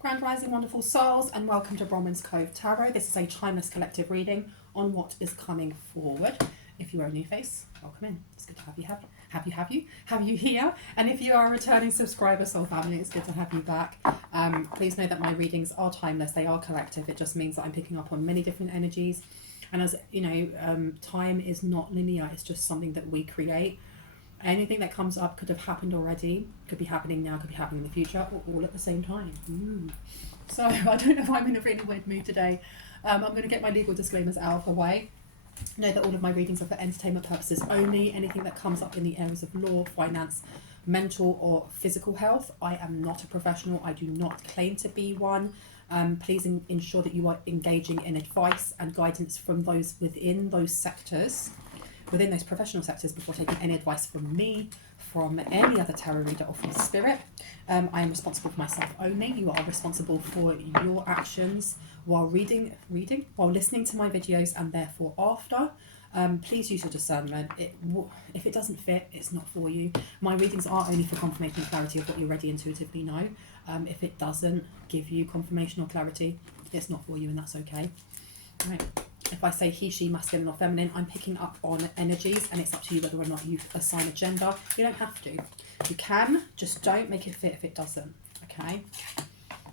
Grand Rising, wonderful souls, and welcome to Bronwen's Cove Tarot. This is a timeless collective reading on what is coming forward. If you are a new face, welcome in. It's good to have you here. And if you are a returning subscriber, soul family, it's good to have you back. Please know that my readings are timeless. They are collective. It just means that I'm picking up on many different energies. And as you know, time is not linear. It's just something that we create. Anything that comes up could have happened already, could be happening now, could be happening in the future, or all at the same time. So I don't know if I'm in a really weird mood today. I'm going to get my legal disclaimers out of the way. Know that all of my readings are for entertainment purposes only. Anything that comes up in the areas of law, finance, mental or physical health, I am not a professional. I do not claim to be one. Please ensure that you are engaging in advice and guidance from those within those sectors, within those professional sectors, before taking any advice from me, from any other tarot reader, or from spirit. I am responsible for myself only. You are responsible for your actions while while listening to my videos, and therefore after. Please use your discernment. If it doesn't fit, it's not for you. My readings are only for confirmation and clarity of what you already intuitively know. If it doesn't give you confirmation or clarity, it's not for you, and that's okay. Right. If I say he, she, masculine or feminine, I'm picking up on energies, and it's up to you whether or not you assign a gender. You don't have to. You can, just don't make it fit if it doesn't. Okay?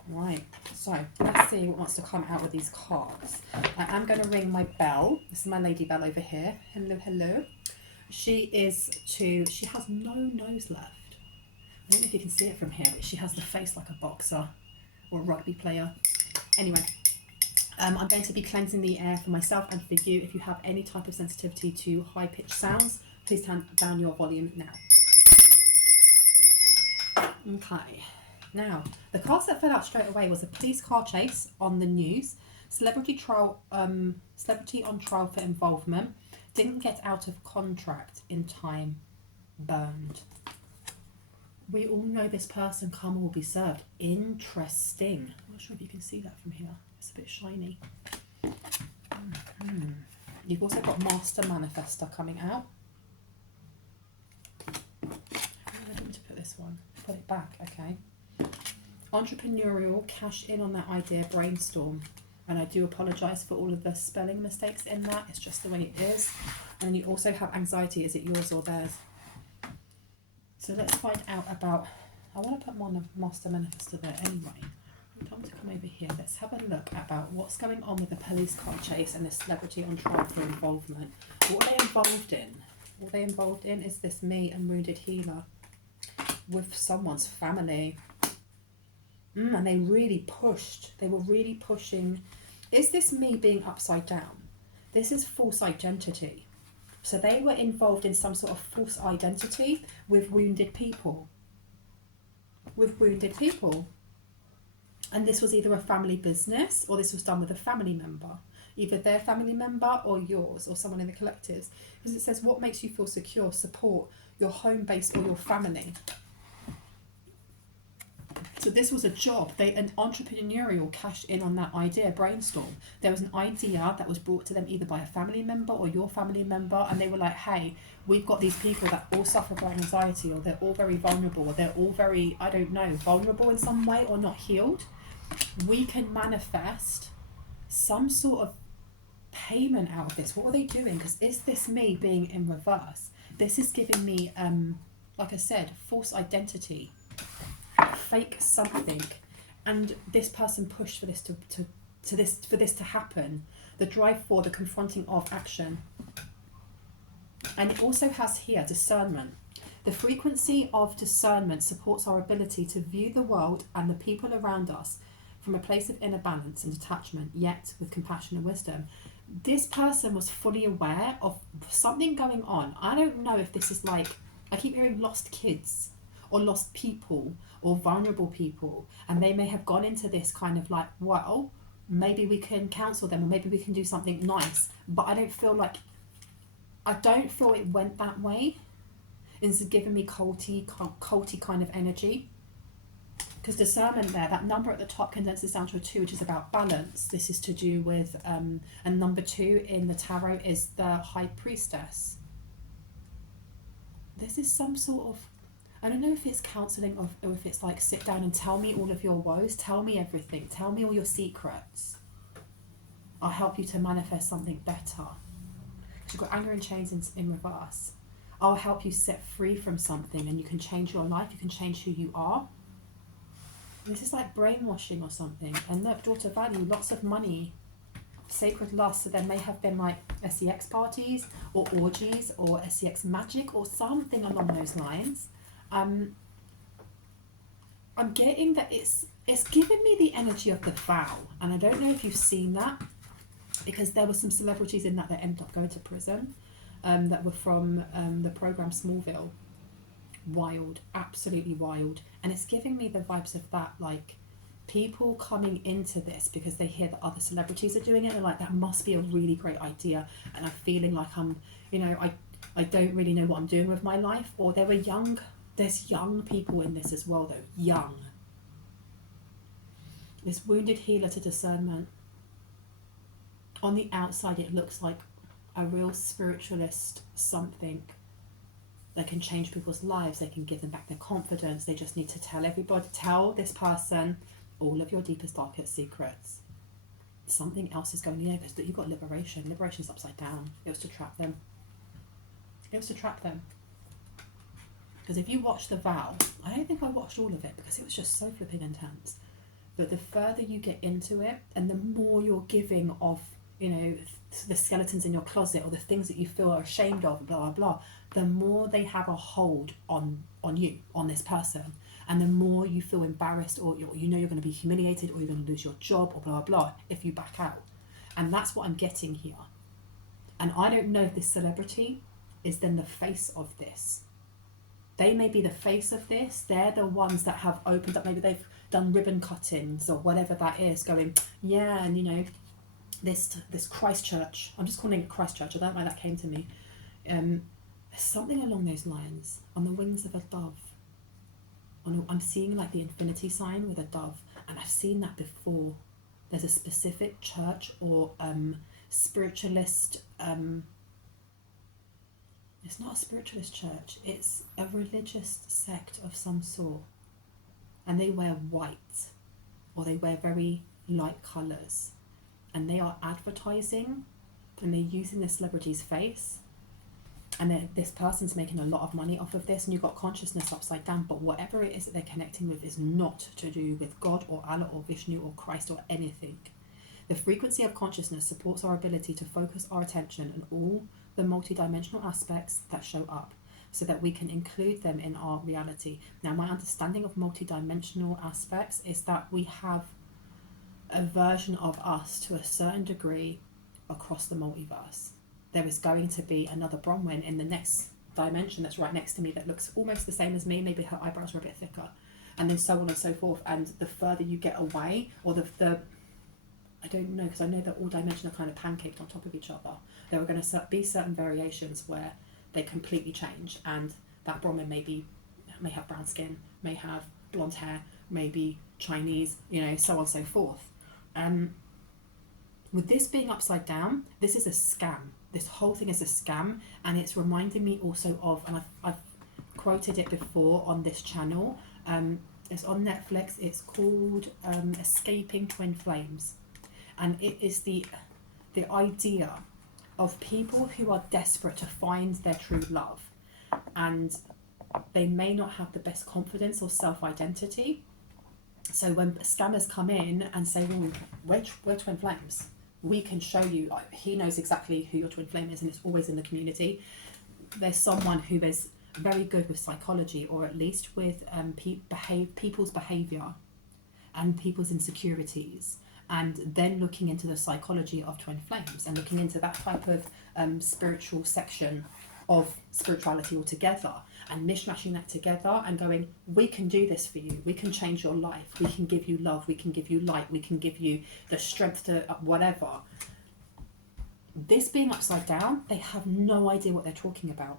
Right. So, let's see what wants to come out with these cards. I am going to ring my bell. This is my lady bell over here. Hello, hello. She has no nose left. I don't know if you can see it from here, but she has the face like a boxer or a rugby player. Anyway. I'm going to be cleansing the air for myself and for you. If you have any type of sensitivity to high-pitched sounds, please turn down your volume now. Okay. Now, the cards that fell out straight away was a police car chase on the news, celebrity on trial for involvement, didn't get out of contract in time, burned. We all know this person, karma will be served. Interesting. I'm not sure if you can see that from here. It's a bit shiny. You've also got Master Manifester coming out. I need to put this one. Put it back, okay. Entrepreneurial, cash in on that idea, brainstorm. And I do apologise for all of the spelling mistakes in that. It's just the way it is. And then you also have anxiety. Is it yours or theirs? So let's find out about... I want to put Master Manifester there anyway. Time to come over here. Let's have a look about what's going on with the police car chase and the celebrity on trial for involvement. What are they involved in? What are they involved in? Is this me and wounded healer with someone's family? And they really pushed. They were really pushing. Is this me being upside down? This is false identity. So they were involved in some sort of false identity with wounded people. With wounded people. And this was either a family business or this was done with a family member. Either their family member or yours or someone in the collectives. Because it says, what makes you feel secure, support, your home base or your family. So this was a job. An entrepreneurial cashed in on that idea, brainstorm. There was an idea that was brought to them either by a family member or your family member. And they were like, hey, we've got these people that all suffer from anxiety, or they're all very vulnerable, or they're all very, I don't know, vulnerable in some way or not healed. We can manifest some sort of payment out of this. What are they doing? Because is this me being in reverse? This is giving me, like I said, false identity, fake something, and this person pushed for this to happen. The drive for the confronting of action, and it also has here discernment. The frequency of discernment supports our ability to view the world and the people around us from a place of inner balance and detachment, yet with compassion and wisdom. This person was fully aware of something going on. I don't know if this is like, I keep hearing lost kids or lost people or vulnerable people, and they may have gone into this kind of like, well, maybe we can counsel them or maybe we can do something nice, but I don't feel it went that way. It's giving me culty kind of energy. Because discernment there, that number at the top condenses down to a 2, which is about balance. This is to do with, and number 2 in the tarot is the High Priestess. This is some sort of, I don't know if it's counselling or if it's like sit down and tell me all of your woes, tell me everything, tell me all your secrets. I'll help you to manifest something better. You've got anger and chains in reverse. I'll help you set free from something and you can change your life, you can change who you are. This is like brainwashing or something. And look, daughter value, lots of money, sacred lust. So there may have been like sex parties or orgies or sex magic or something along those lines. I'm getting that it's giving me the energy of the vow, and I don't know if you've seen that, because there were some celebrities in that ended up going to prison, that were from the program Smallville. Wild, absolutely wild. And it's giving me the vibes of that, like people coming into this because they hear that other celebrities are doing it and like that must be a really great idea, and I'm feeling like I'm, you know, I don't really know what I'm doing with my life. Or there were young, there's young people in this as well though, young. This wounded healer to discernment. On the outside it looks like a real spiritualist something. They can change people's lives, they can give them back their confidence, they just need to tell this person all of your deepest, darkest secrets. Something else is going on, because you've got liberation. Liberation's upside down. It was to trap them. It was to trap them. Because if you watch the vow, I don't think I watched all of it because it was just so flipping intense. But the further you get into it and the more you're giving of, you know, the skeletons in your closet or the things that you feel are ashamed of, blah, blah, blah, the more they have a hold on you, on this person. And the more you feel embarrassed or you know you're going to be humiliated or you're going to lose your job or blah, blah, blah, if you back out. And that's what I'm getting here. And I don't know if this celebrity is then the face of this. They may be the face of this. They're the ones that have opened up. Maybe they've done ribbon cuttings or whatever that is, going, yeah, and you know, this Christchurch. I'm just calling it Christchurch. I don't know why that came to me. Something along those lines. On the wings of a dove. I'm seeing like the infinity sign with a dove, and I've seen that before. There's a specific church or spiritualist. It's not a spiritualist church, it's a religious sect of some sort. And they wear white, or they wear very light colours. And they are advertising, and they're using the celebrity's face. And this person's making a lot of money off of this, and you've got consciousness upside down. But whatever it is that they're connecting with is not to do with God or Allah or Vishnu or Christ or anything. The frequency of consciousness supports our ability to focus our attention on all the multidimensional aspects that show up, so that we can include them in our reality. Now, my understanding of multidimensional aspects is that we have a version of us to a certain degree across the multiverse. There is going to be another Bronwen in the next dimension that's right next to me that looks almost the same as me. Maybe her eyebrows are a bit thicker, and then so on and so forth. And the further you get away, or the I don't know, because I know that all dimensions are kind of pancaked on top of each other. There are going to be certain variations where they completely change, and that Bronwen may have brown skin, may have blonde hair, may be Chinese, you know, so on and so forth. With this being upside down, this is a scam. This whole thing is a scam, and it's reminding me also of, and I've quoted it before on this channel. It's on Netflix. It's called Escaping Twin Flames. And it is the idea of people who are desperate to find their true love, and they may not have the best confidence or self-identity. So when scammers come in and say, well, we're twin flames, we can show you, he knows exactly who your twin flame is, and it's always in the community. There's someone who is very good with psychology, or at least with people's behaviour and people's insecurities, and then looking into the psychology of twin flames and looking into that type of spiritual section of spirituality altogether, and mishmashing that together and going, we can do this for you, we can change your life, we can give you love, we can give you light, we can give you the strength to whatever. This being upside down, they have no idea what they're talking about.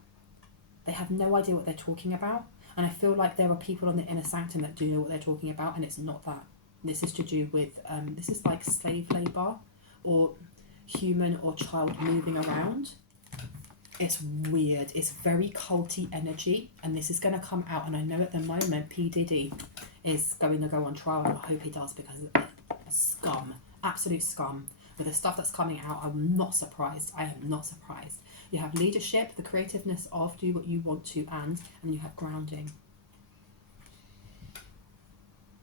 They have no idea what they're talking about, and I feel like there are people on the inner sanctum that do know what they're talking about, and it's not that. This is to do with, this is like slave labour, or human or child moving around. It's weird. It's very culty energy, and this is going to come out. And I know at the moment P. Diddy is going to go on trial, and I hope he does, because scum, absolute scum. With the stuff that's coming out, I'm not surprised. I am not surprised. You have leadership, the creativeness of do what you want to, and you have grounding.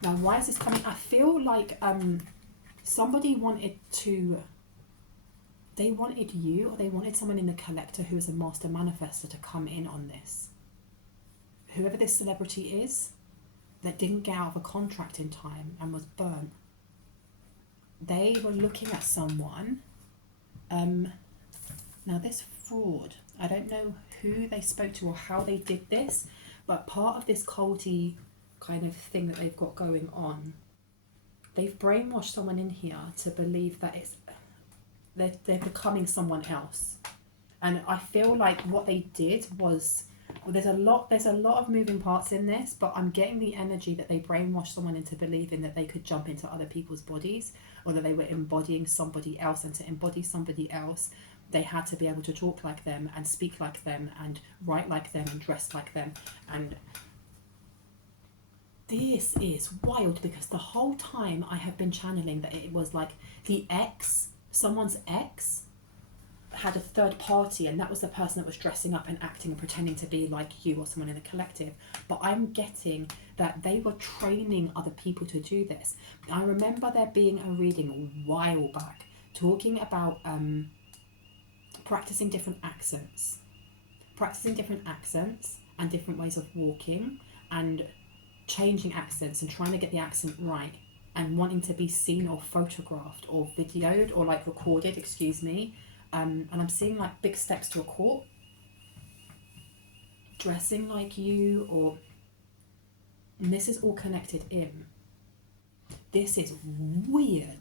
Now, why is this coming? I feel like somebody wanted to, they wanted you, or they wanted someone in the collector who is a master manifestor to come in on this. Whoever this celebrity is that didn't get out of a contract in time and was burnt. They were looking at someone. Now this fraud, I don't know who they spoke to or how they did this, but part of this culty kind of thing that they've got going on, they've brainwashed someone in here to believe that they're becoming someone else. And I feel like what they did was, well, there's a lot of moving parts in this, but I'm getting the energy that they brainwashed someone into believing that they could jump into other people's bodies, or that they were embodying somebody else, and to embody somebody else they had to be able to talk like them and speak like them and write like them and dress like them. And this is wild, because the whole time I have been channeling that it was like the ex, someone's ex had a third party, and that was the person that was dressing up and acting and pretending to be like you or someone in the collective. But I'm getting that they were training other people to do this. I remember there being a reading a while back talking about practicing different accents and different ways of walking, and changing accents and trying to get the accent right, and wanting to be seen or photographed or videoed or like recorded, and I'm seeing like big steps to a court, dressing like you, and this is all connected in. This is weird.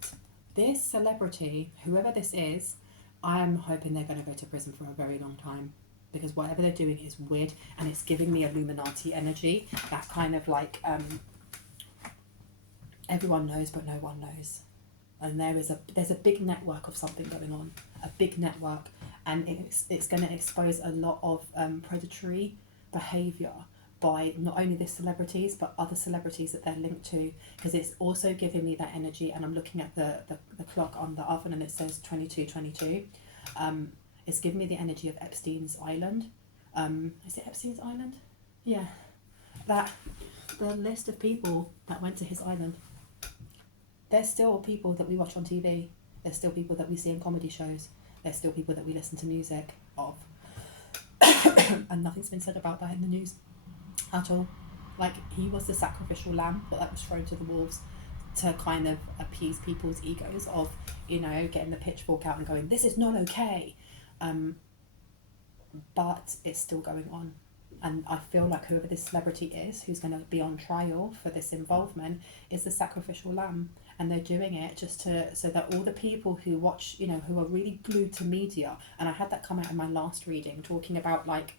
This celebrity, whoever this is, I'm hoping they're going to go to prison for a very long time, because whatever they're doing is weird, and it's giving me Illuminati energy, that kind of like everyone knows but no one knows. And there's a big network of something going on, a big network, and it's going to expose a lot of predatory behaviour by not only the celebrities but other celebrities that they're linked to, because it's also giving me that energy. And I'm looking at the clock on the oven, and it says 22:22. It's giving me the energy of Epstein's Island. Is it Epstein's Island? Yeah. The list of people that went to his island. There's still people that we watch on TV. There's still people that we see in comedy shows. There's still people that we listen to music of. And nothing's been said about that in the news at all. Like, he was the sacrificial lamb that was thrown to the wolves to kind of appease people's egos of, getting the pitchfork out and going, this is not okay. But it's still going on. And I feel like whoever this celebrity is who's going to be on trial for this involvement is the sacrificial lamb. And they're doing it just so that all the people who watch, who are really glued to media, and I had that come out in my last reading, talking about like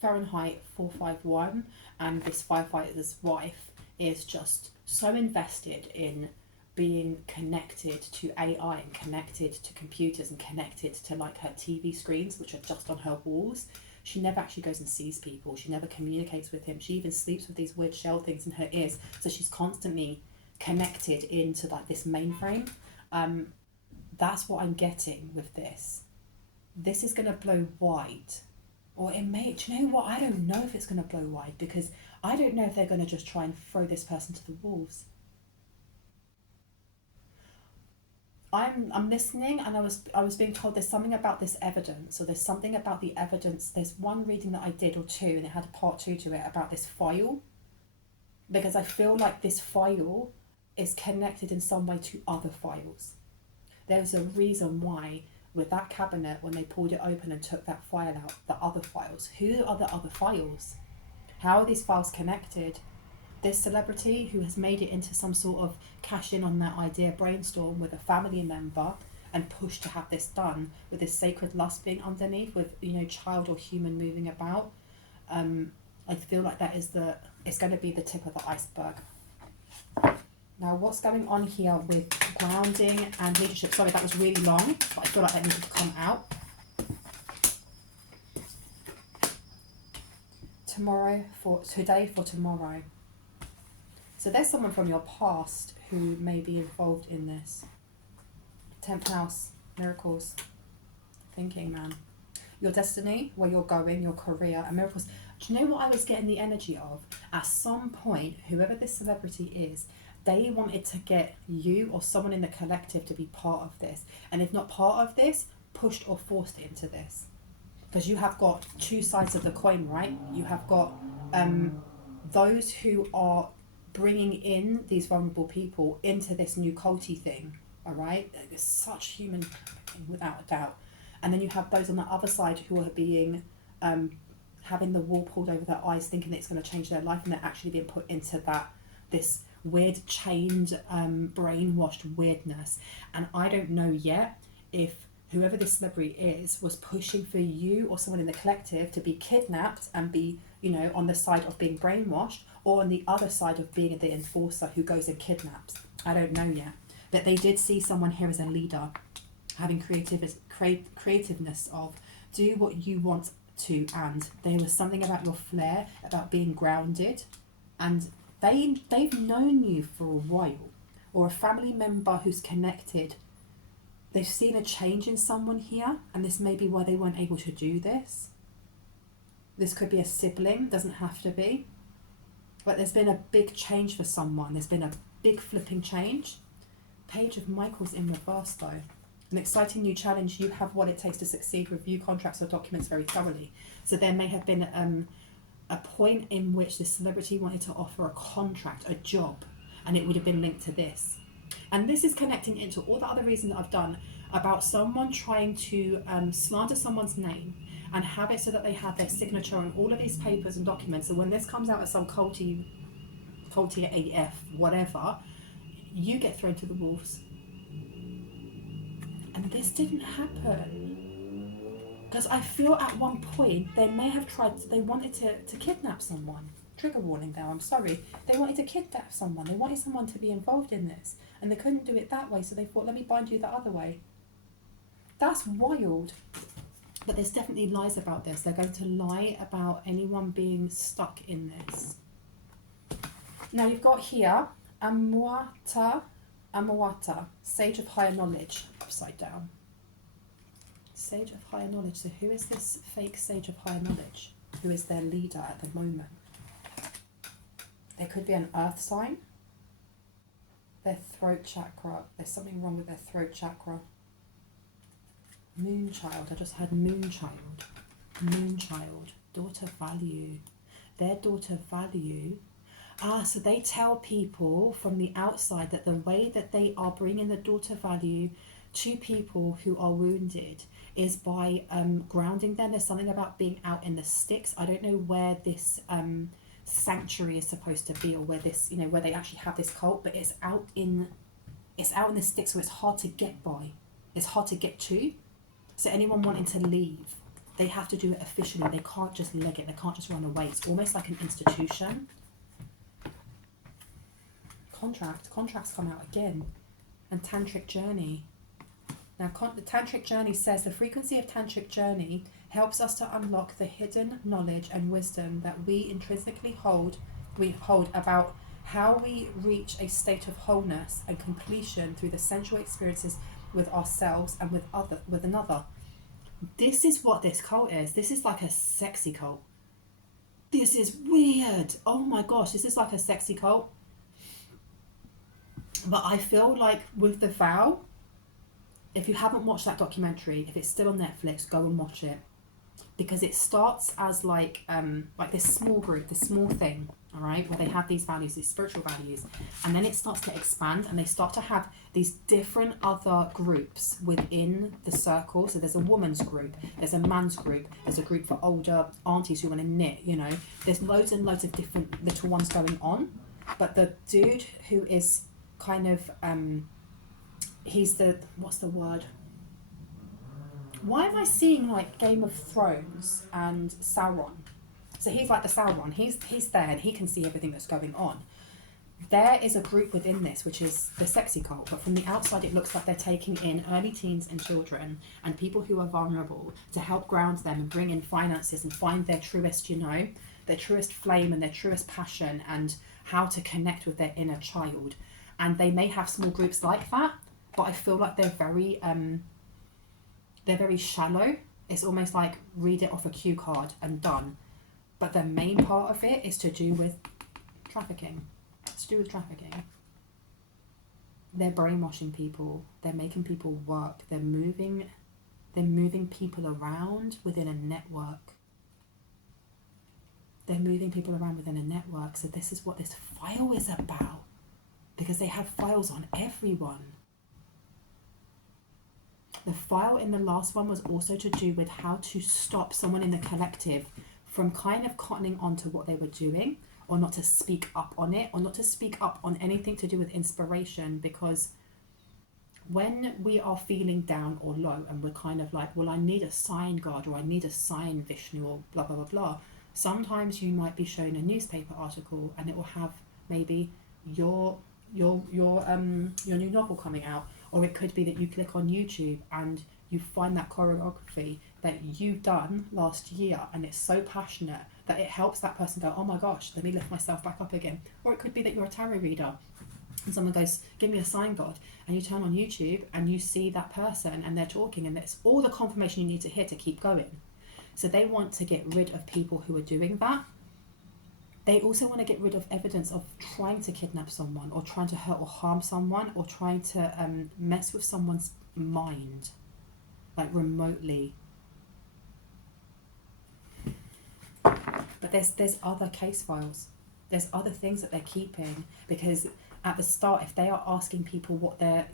Fahrenheit 451, and this firefighter's wife is just so invested in being connected to AI and connected to computers and connected to like her TV screens, which are just on her walls. She never actually goes and sees people. She never communicates with him. She even sleeps with these weird shell things in her ears. So she's constantly connected into like this mainframe. That's what I'm getting with this. This is going to blow wide. Or it may, do you know what? I don't know if it's going to blow wide, because I don't know if they're going to just try and throw this person to the wolves. I'm listening, and I was being told there's something about this evidence, or there's something about the evidence. There's one reading that I did, or two, and it had a part 2 to it about this file, because I feel like this file is connected in some way to other files. There's a reason why with that cabinet, when they pulled it open and took that file out, the other files. Who are the other files? How are these files connected? This celebrity who has made it into some sort of cash in on that idea brainstorm with a family member and pushed to have this done, with this sacred lust being underneath, with child or human moving about. I feel like that is it's going to be the tip of the iceberg. Now, what's going on here with grounding and leadership? Sorry, that was really long, but I feel like that needed to come out. tomorrow for today for tomorrow. So there's someone from your past who may be involved in this. 10th house, miracles, thinking, man. Your destiny, where you're going, your career, and miracles. Do you know what I was getting the energy of? At some point, whoever this celebrity is, they wanted to get you or someone in the collective to be part of this. And if not part of this, pushed or forced into this. Because you have got two sides of the coin, right? You have got those who are bringing in these vulnerable people into this new culty thing, all right? It's such human, without a doubt. And then you have those on the other side who are being, having the wool pulled over their eyes, thinking that it's going to change their life, and they're actually being put into this weird, chained, brainwashed weirdness. And I don't know yet if whoever this celebrity is was pushing for you or someone in the collective to be kidnapped and be, you know, on the side of being brainwashed, or on the other side of being the enforcer who goes and kidnaps. I don't know yet. But they did see someone here as a leader, having creativeness of do what you want to, and there was something about your flair, about being grounded, and they've known you for a while, or a family member who's connected. They've seen a change in someone here, and this may be why they weren't able to do this. This could be a sibling, doesn't have to be. But there's been a big change for someone. There's been a big flipping change. Page of Michaels in reverse though. An exciting new challenge. You have what it takes to succeed. Review contracts or documents very thoroughly. So there may have been a point in which this celebrity wanted to offer a contract, a job, and it would have been linked to this. And this is connecting into all the other reason that I've done about someone trying to slander someone's name and have it so that they have their signature on all of these papers and documents. And when this comes out as some culty AF, whatever, you get thrown to the wolves. And this didn't happen. Because I feel at one point they may have they wanted to kidnap someone. Trigger warning there, I'm sorry. They wanted to kidnap someone. They wanted someone to be involved in this. And they couldn't do it that way, so they thought, let me bind you the other way. That's wild. But there's definitely lies about this. They're going to lie about anyone being stuck in this. Now you've got here, Amwata, Sage of Higher Knowledge, upside down. Sage of Higher Knowledge. So who is this fake Sage of Higher Knowledge? Who is their leader at the moment? There could be an earth sign. Their throat chakra. There's something wrong with their throat chakra. Moonchild. I just had Moonchild. Moonchild. Daughter value. Their daughter value. So they tell people from the outside that the way that they are bringing the daughter value to people who are wounded is by grounding them. There's something about being out in the sticks. I don't know where this sanctuary is supposed to be, or where this, you know, where they actually have this cult, but it's out in the sticks, so it's hard to get by. It's hard to get to. So anyone wanting to leave, they have to do it officially. They can't just leg it. They can't just run away. It's almost like an institution. Contracts come out again. And tantric journey. Now the tantric journey says the frequency of tantric journey helps us to unlock the hidden knowledge and wisdom that we intrinsically hold about how we reach a state of wholeness and completion through the sensual experiences with ourselves and with another. This is what this cult is. This is like a sexy cult. This is weird. Oh my gosh, this is like a sexy cult. But I feel like with the vow, if you haven't watched that documentary, if it's still on Netflix, go and watch it. Because it starts as like this small group, this small thing, all right, where they have these values, these spiritual values, and then it starts to expand, and they start to have these different other groups within the circle. So there's a woman's group, there's a man's group, there's a group for older aunties who want to knit, you know. There's loads and loads of different little ones going on. But the dude who is kind of, he's the, what's the word? Why am I seeing like Game of Thrones and Sauron? So he's like the Sauron. He's there and he can see everything that's going on. There is a group within this, which is the sexy cult, but from the outside it looks like they're taking in early teens and children and people who are vulnerable to help ground them and bring in finances and find their truest, you know, truest flame and their truest passion, and how to connect with their inner child. And they may have small groups like that, but I feel like they're very shallow. It's almost like read it off a cue card and done. But the main part of it is to do with trafficking. It's to do with trafficking. They're brainwashing people. They're making people work. They're moving people around within a network. They're moving people around within a network. So this is what this file is about. Because they have files on everyone. The file in the last one was also to do with how to stop someone in the collective from kind of cottoning on to what they were doing, or not to speak up on it, or not to speak up on anything to do with inspiration. Because when we are feeling down or low and we're kind of like, well, I need a sign, God, or I need a sign, Vishnu, or blah, blah, blah, blah. Sometimes you might be shown a newspaper article and it will have maybe your new novel coming out, or it could be that you click on YouTube and you find that choreography that you've done last year, and it's so passionate that it helps that person go, oh my gosh, let me lift myself back up again. Or it could be that you're a tarot reader and someone goes, give me a sign, God, and you turn on YouTube and you see that person and they're talking, and it's all the confirmation you need to hear to keep going. So they want to get rid of people who are doing that. They also want to get rid of evidence of trying to kidnap someone, or trying to hurt or harm someone, or trying to mess with someone's mind, like remotely. But there's other case files. There's other things that they're keeping, because at the start, if they are asking people what they're,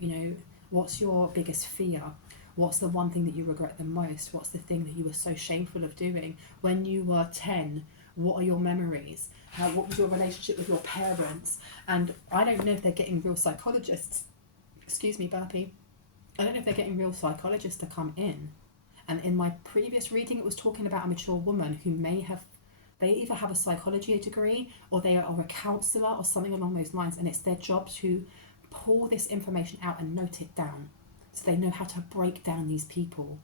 what's your biggest fear? What's the one thing that you regret the most? What's the thing that you were so shameful of doing when you were 10? What are your memories? What was your relationship with your parents? And I don't know if they're getting real psychologists. Excuse me, burpee. I don't know if they're getting real psychologists to come in. And in my previous reading, it was talking about a mature woman who they either have a psychology degree, or they are a counsellor or something along those lines. And it's their job to pull this information out and note it down, so they know how to break down these people.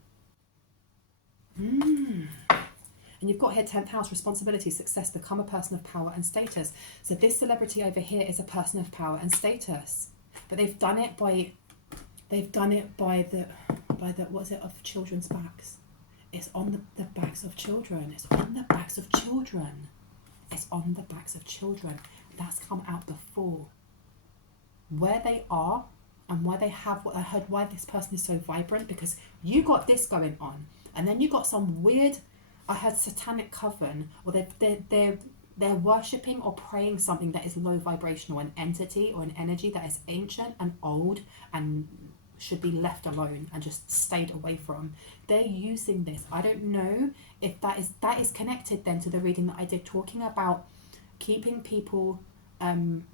And you've got here 10th house, responsibility, success, become a person of power and status. So this celebrity over here is a person of power and status. But they've done it by the what is it, of children's backs. It's on the backs of children. It's on the backs of children. It's on the backs of children. That's come out before. Where they are and why they have what I heard, why this person is so vibrant, because you got this going on, and then you got some weird, I heard satanic coven, or they're worshipping or praying something that is low vibrational, an entity or an energy that is ancient and old and should be left alone and just stayed away from. They're using this. I don't know if that is connected then to the reading that I did, talking about keeping people in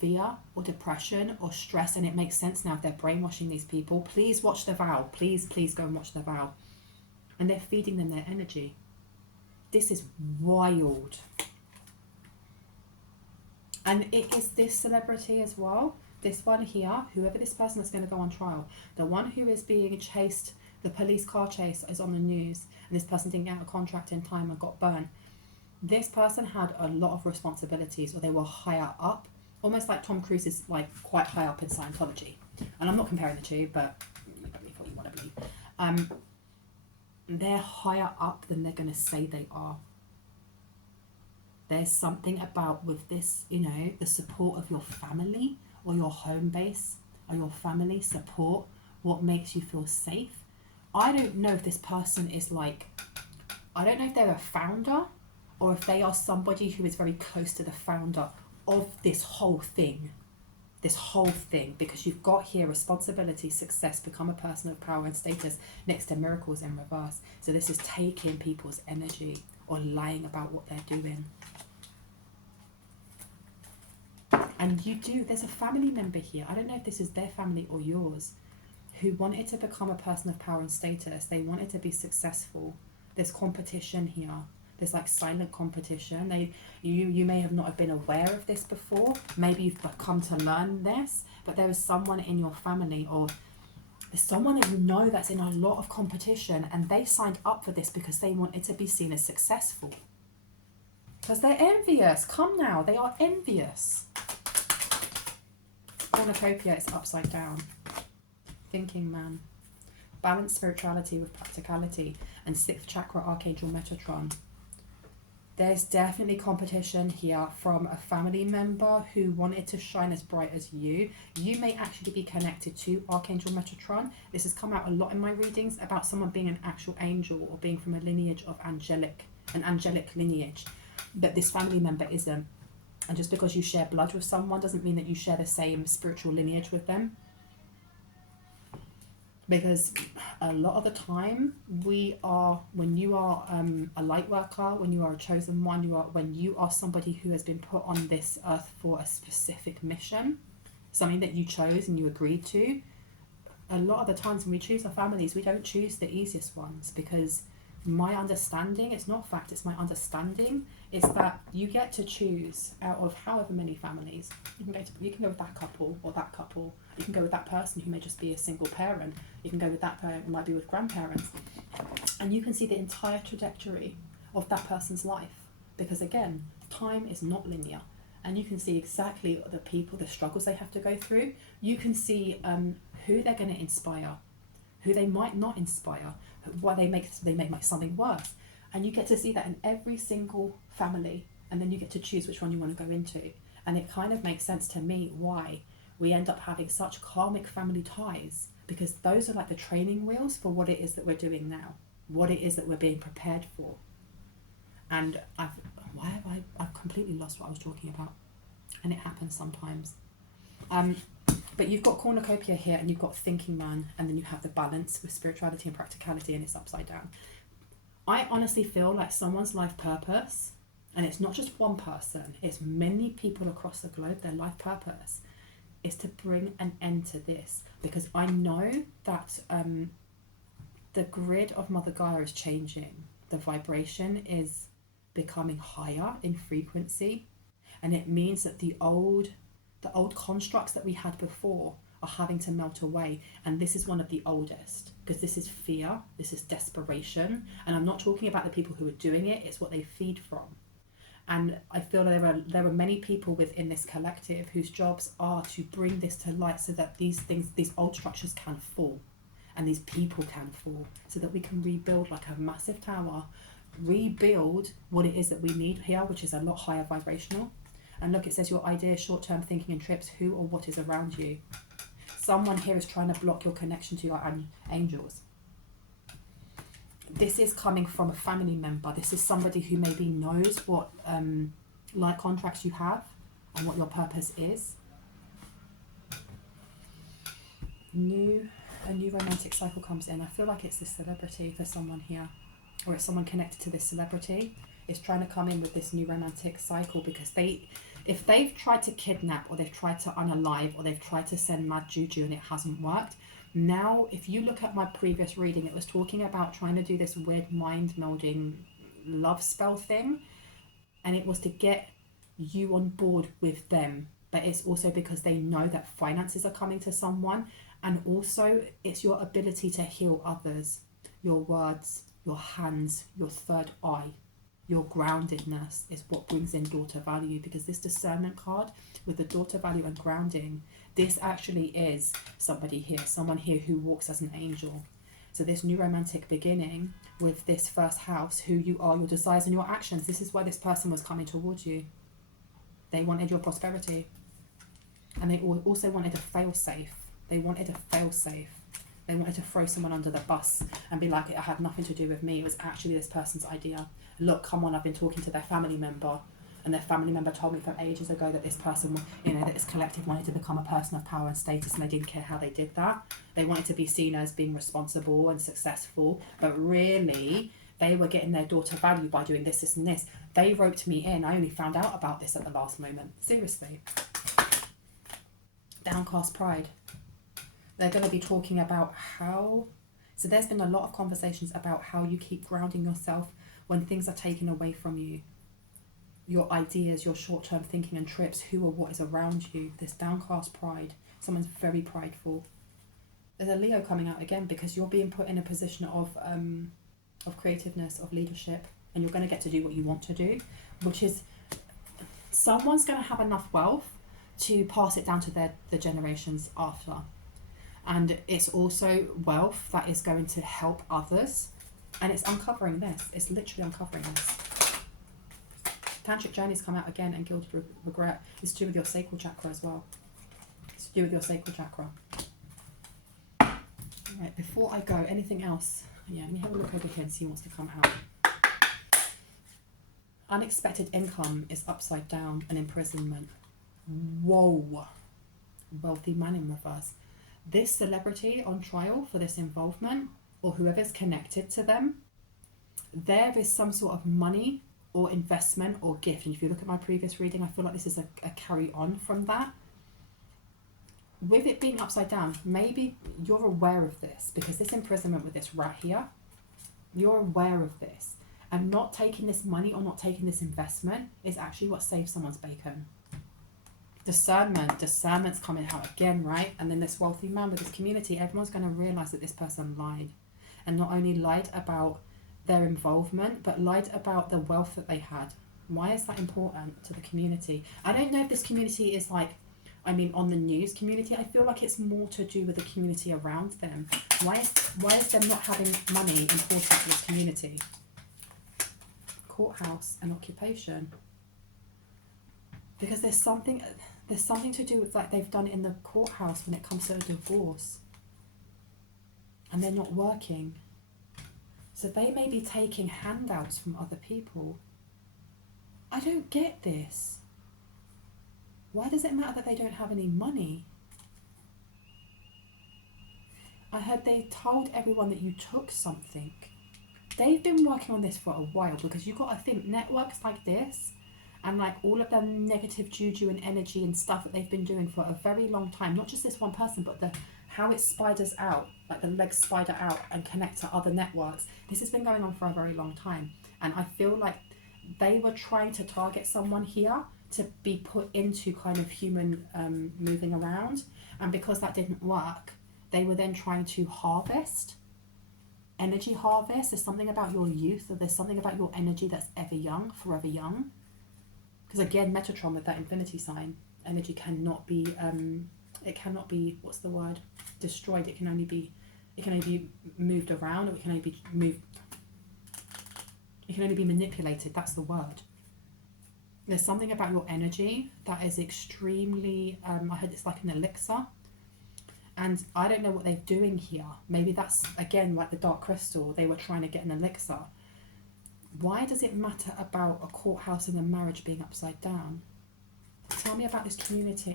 fear or depression or stress, and it makes sense now if they're brainwashing these people. Please watch The Vow. Please go and watch The Vow. And they're feeding them their energy. This is wild. And it is this celebrity as well. This one here, whoever this person is going to go on trial, the one who is being chased, the police car chase is on the news, and this person didn't get out of contract in time and got burnt. This person had a lot of responsibilities, or they were higher up, almost like Tom Cruise is like quite high up in Scientology. And I'm not comparing the two, but you believe what you want to believe. They're higher up than they're going to say they are. There's something about with this, the support of your family, or your home base, or your family support, what makes you feel safe. I don't know if this person is I don't know if they're a founder, or if they are somebody who is very close to the founder of this whole thing, because you've got here responsibility, success, become a person of power and status, next to miracles in reverse. So this is taking people's energy or lying about what they're doing. And there's a family member here, I don't know if this is their family or yours, who wanted to become a person of power and status. They wanted to be successful. There's competition here. There's silent competition. You may have not have been aware of this before. Maybe you've come to learn this, but there is someone in your family, or there's someone that you know that's in a lot of competition, and they signed up for this because they wanted to be seen as successful. Because they're envious. Come now, they are envious. Cornucopia is upside down. Thinking man. Balance spirituality with practicality. And 6th chakra, Archangel Metatron. There's definitely competition here from a family member who wanted to shine as bright as you. You may actually be connected to Archangel Metatron. This has come out a lot in my readings about someone being an actual angel or being from a lineage of an angelic lineage. But this family member isn't. And just because you share blood with someone doesn't mean that you share the same spiritual lineage with them. Because a lot of the time, when you are a light worker, when you are a chosen one, when you are somebody who has been put on this earth for a specific mission, something that you chose and you agreed to, a lot of the times when we choose our families, we don't choose the easiest ones, because my understanding, it's not fact, it's my understanding, is that you get to choose out of however many families. You can go with that couple or that couple. You can go with that person who may just be a single parent. You can go with that parent who might be with grandparents. And you can see the entire trajectory of that person's life. Because again, time is not linear. And you can see exactly the people, the struggles they have to go through. You can see who they're going to inspire, who they might not inspire, why they make something worse. And you get to see that in every single family, and then you get to choose which one you want to go into. And it kind of makes sense to me why we end up having such karmic family ties, because those are like the training wheels for what it is that we're doing now, what it is that we're being prepared for. And I've completely lost what I was talking about, and it happens sometimes. But you've got cornucopia here, and you've got thinking man, and then you have the balance with spirituality and practicality, and it's upside down. I honestly feel like someone's life purpose, and it's not just one person, it's many people across the globe, their life purpose is to bring an end to this. Because I know that the grid of Mother Gaia is changing. The vibration is becoming higher in frequency, and it means that the old constructs that we had before are having to melt away. And this is one of the oldest, because this is fear, this is desperation, and I'm not talking about the people who are doing it, it's what they feed from. And I feel there are many people within this collective whose jobs are to bring this to light, so that these old structures can fall, and these people can fall, so that we can rebuild like a massive tower, rebuild what it is that we need here, which is a lot higher vibrational. And look, it says your ideas, short-term thinking and trips, who or what is around you. Someone here is trying to block your connection to your angels. This is coming from a family member. This is somebody who maybe knows what light contracts you have and what your purpose is. A new romantic cycle comes in. I feel like it's this celebrity for someone here, or it's someone connected to this celebrity is trying to come in with this new romantic cycle, because if they've tried to kidnap, or they've tried to unalive, or they've tried to send mad juju and it hasn't worked. Now, if you look at my previous reading, it was talking about trying to do this weird mind melding love spell thing, and it was to get you on board with them. But it's also because they know that finances are coming to someone, and also it's your ability to heal others, your words, your hands, your third eye. Your groundedness is what brings in daughter value, because this discernment card with the daughter value and grounding, this actually is someone here who walks as an angel. So this new romantic beginning with this first house, who you are, your desires and your actions, this is why this person was coming towards you. They wanted your prosperity, and they also wanted a fail-safe. They wanted to throw someone under the bus and be like, it had nothing to do with me, it was actually this person's idea. Look, come on, I've been talking to their family member, and their family member told me from ages ago that this person, that this collective wanted to become a person of power and status, and they didn't care how they did that. They wanted to be seen as being responsible and successful, but really, they were getting their daughter value by doing this, this, and this. They roped me in. I only found out about this at the last moment. Seriously. Downcast pride. They're going to be talking about how... So there's been a lot of conversations about how you keep grounding yourself when things are taken away from you. Your ideas, your short-term thinking and trips, who or what is around you. This downcast pride. Someone's very prideful. There's a Leo coming out again, because you're being put in a position of creativeness, of leadership, and you're going to get to do what you want to do, which is someone's going to have enough wealth to pass it down to the generations after. And it's also wealth that is going to help others. And it's uncovering this. It's literally uncovering this. Tantric journeys come out again, and guilty regret. It's to do with your sacral chakra as well. It's to do with your sacral chakra. Right, before I go, anything else? Yeah, let me have a look over here and see what's to come out. Unexpected income is upside down, and imprisonment. Whoa. Wealthy man in reverse. This celebrity on trial for this involvement, or whoever's connected to them, there is some sort of money or investment or gift. And if you look at my previous reading, I feel like this is a carry on from that. With it being upside down, maybe you're aware of this, because this imprisonment with this rat here, you're aware of this. And not taking this money or not taking this investment is actually what saves someone's bacon. Discernment's coming out again, right? And then this wealthy man with this community, everyone's going to realise that this person lied. And not only lied about their involvement, but lied about the wealth that they had. Why is that important to the community? I don't know if this community is like, I mean, on the news community. I feel like it's more to do with the community around them. Why is them not having money important to this community? Courthouse and occupation. Because there's something to do with like they've done in the courthouse when it comes to a divorce. And they're not working. So they may be taking handouts from other people. I don't get this. Why does it matter that they don't have any money? I heard they told everyone that you took something. They've been working on this for a while, because you've got to think networks like this and like all of the negative juju and energy and stuff that they've been doing for a very long time, not just this one person, but how it spiders out, like the legs spider out and connect to other networks. This has been going on for a very long time. And I feel like they were trying to target someone here to be put into kind of human moving around. And because that didn't work, they were then trying to harvest. Energy harvest. There's something about your youth, or there's something about your energy that's ever young, forever young. Because again, Metatron with that infinity sign, energy cannot be, it cannot be, what's the word, destroyed. It can only be moved around, or it can only be manipulated. That's the word. There's something about your energy that is extremely, I heard it's like an elixir. And I don't know what they're doing here. Maybe that's, again, like the dark crystal. They were trying to get an elixir. Why does it matter about a courthouse and a marriage being upside down? Tell me about this community.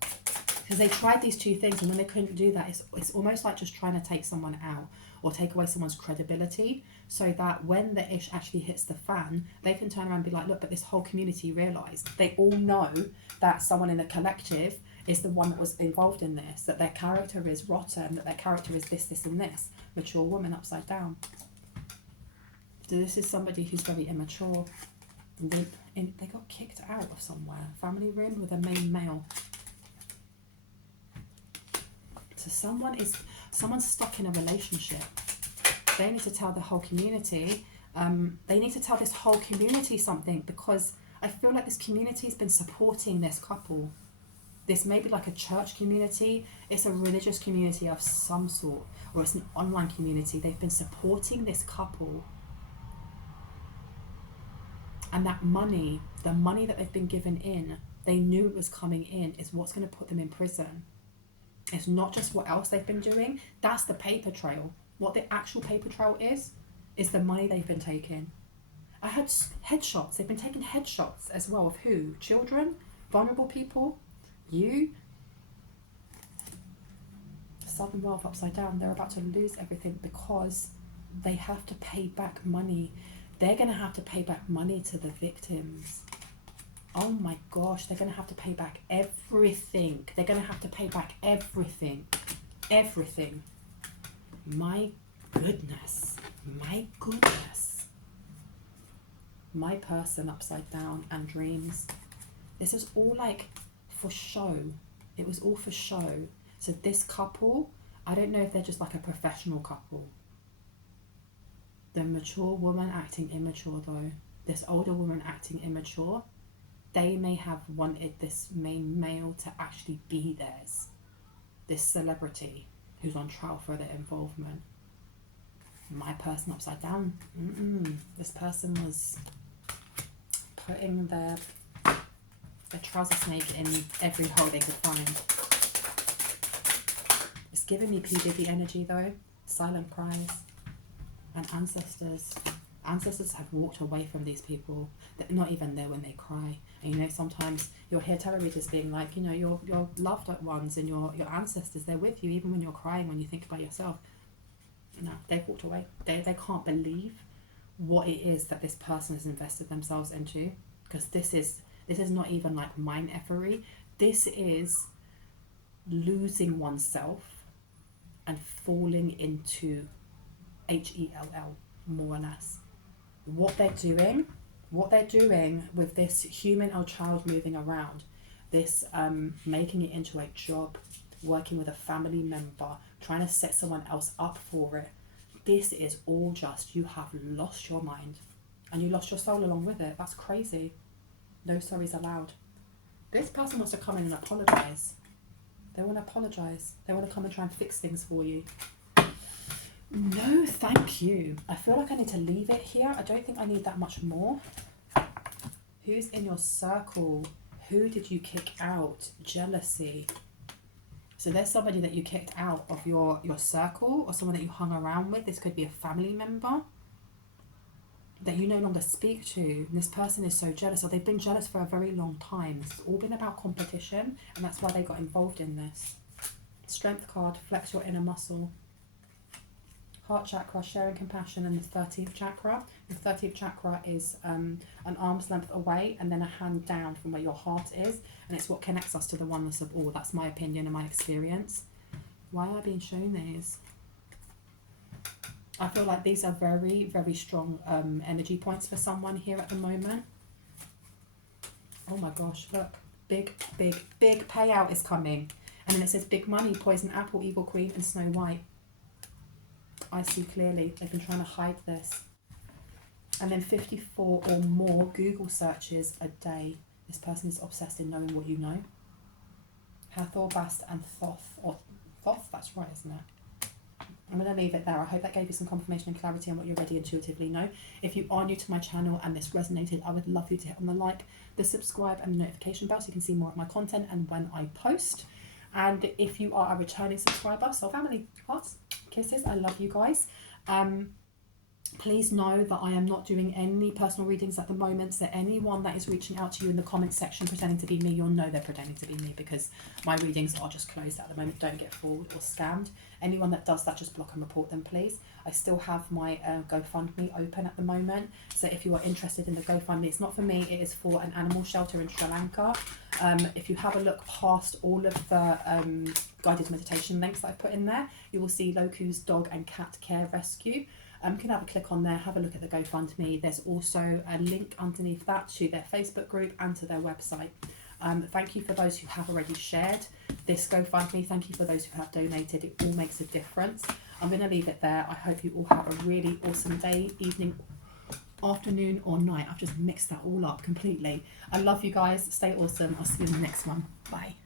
Because they tried these two things, and when they couldn't do that, it's almost like just trying to take someone out or take away someone's credibility, so that when the ish actually hits the fan, they can turn around and be like, look, but this whole community realised. They all know that someone in the collective is the one that was involved in this, that their character is rotten, that their character is this, this and this. Mature woman upside down. So this is somebody who's very immature. They got kicked out of somewhere. Family ruined with a main male. So someone's stuck in a relationship. They need to tell the whole community. They need to tell this whole community something, because I feel like this community's been supporting this couple. This may be like a church community, it's a religious community of some sort, or it's an online community. They've been supporting this couple. And that money, the money that they've been given in, they knew it was coming in, is what's going to put them in prison. It's not just what else they've been doing. That's the paper trail. What the actual paper trail is the money they've been taking. I had headshots. They've been taking headshots as well of who? Children? Vulnerable people? You? Southern wealth upside down. They're about to lose everything because they have to pay back money. They're going to have to pay back money to the victims. Oh my gosh, they're going to have to pay back everything. They're going to have to pay back everything. Everything. My goodness. My goodness. My person upside down and dreams. This is all like for show. It was all for show. So this couple, I don't know if they're just like a professional couple. The mature woman acting immature though, this older woman acting immature, they may have wanted this main male to actually be theirs. This celebrity who's on trial for their involvement. My person upside down. This person was putting their trouser snake in every hole they could find. It's giving me P. Diddy energy though. Silent cries. And ancestors. Ancestors have walked away from these people. They're not even there when they cry. And you know, sometimes you'll hear tarot readers being like, you know, your loved ones and your ancestors, they're with you even when you're crying, when you think about yourself. No, they've walked away. They can't believe what it is that this person has invested themselves into. Because this is not even like mind effery. This is losing oneself and falling into HELL, more or less. What they're doing with this human or child moving around, this making it into a job, working with a family member, trying to set someone else up for it. This is all just, you have lost your mind and you lost your soul along with it. That's crazy. No sorries allowed. This person wants to come in and apologise. They want to apologise. They want to come and try and fix things for you. No, thank you. I feel like I need to leave it here. I don't think I need that much more. Who's in your circle? Who did you kick out? Jealousy. So there's somebody that you kicked out of your circle, or someone that you hung around with. This could be a family member that you no longer speak to. And this person is so jealous, or they've been jealous for a very long time. It's all been about competition, and that's why they got involved in this. Strength card, flex your inner muscle. Heart chakra, sharing compassion, and the 13th chakra. The 13th chakra is an arm's length away and then a hand down from where your heart is, and it's what connects us to the oneness of all. That's my opinion and my experience. Why am I being shown these? I feel like these are very, very strong energy points for someone here at the moment. Oh my gosh, look. Big, big, big payout is coming. And then it says big money, poison apple, evil queen, and Snow White. I see clearly. They've been trying to hide this. And then 54 or more Google searches a day. This person is obsessed in knowing what you know. Hathor, Bast, and Thoth. Or Thoth, that's right, isn't it? I'm going to leave it there. I hope that gave you some confirmation and clarity on what you already intuitively know. If you are new to my channel and this resonated, I would love you to hit on the like, the subscribe, and the notification bell so you can see more of my content and when I post. And if you are a returning subscriber, soul family, hearts, kisses, I love you guys. Please know that I am not doing any personal readings at the moment. So anyone that is reaching out to you in the comment section pretending to be me, you'll know they're pretending to be me, because my readings are just closed at the moment. Don't get fooled or scammed. Anyone that does that, just block and report them, please. I still have my GoFundMe open at the moment. So if you are interested in the GoFundMe, it's not for me, it is for an animal shelter in Sri Lanka. If you have a look past all of the guided meditation links that I've put in there, you will see Loku's dog and cat care rescue. You can have a click on there, have a look at the GoFundMe. There's also a link underneath that to their Facebook group and to their website. Thank you for those who have already shared this GoFundMe. Thank you for those who have donated. It all makes a difference. I'm going to leave it there. I hope you all have a really awesome day, evening, afternoon, or night. I've just mixed that all up completely. I love you guys. Stay awesome. I'll see you in the next one. Bye.